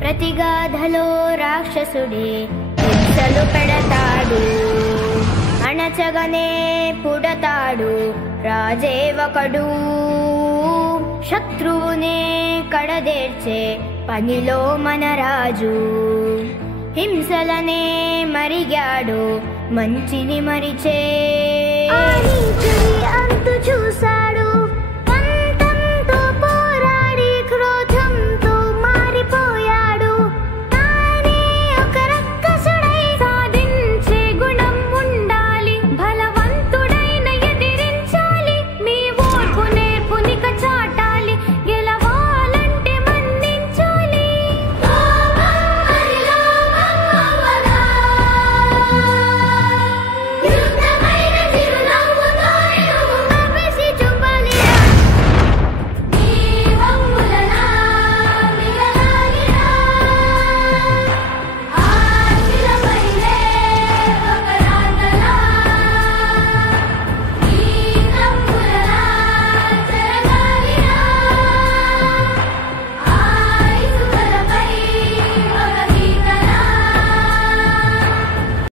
ప్రతిగాధలో రాక్షసుడే హింసలు పెడతాడు, అణచగనే పుడతాడు రాజే ఒకడు. శత్రువునే కడదేర్చే పనిలో మన రాజు, హింసలనే మరిగాడు మంచిని మరిచే. అంతు చూసా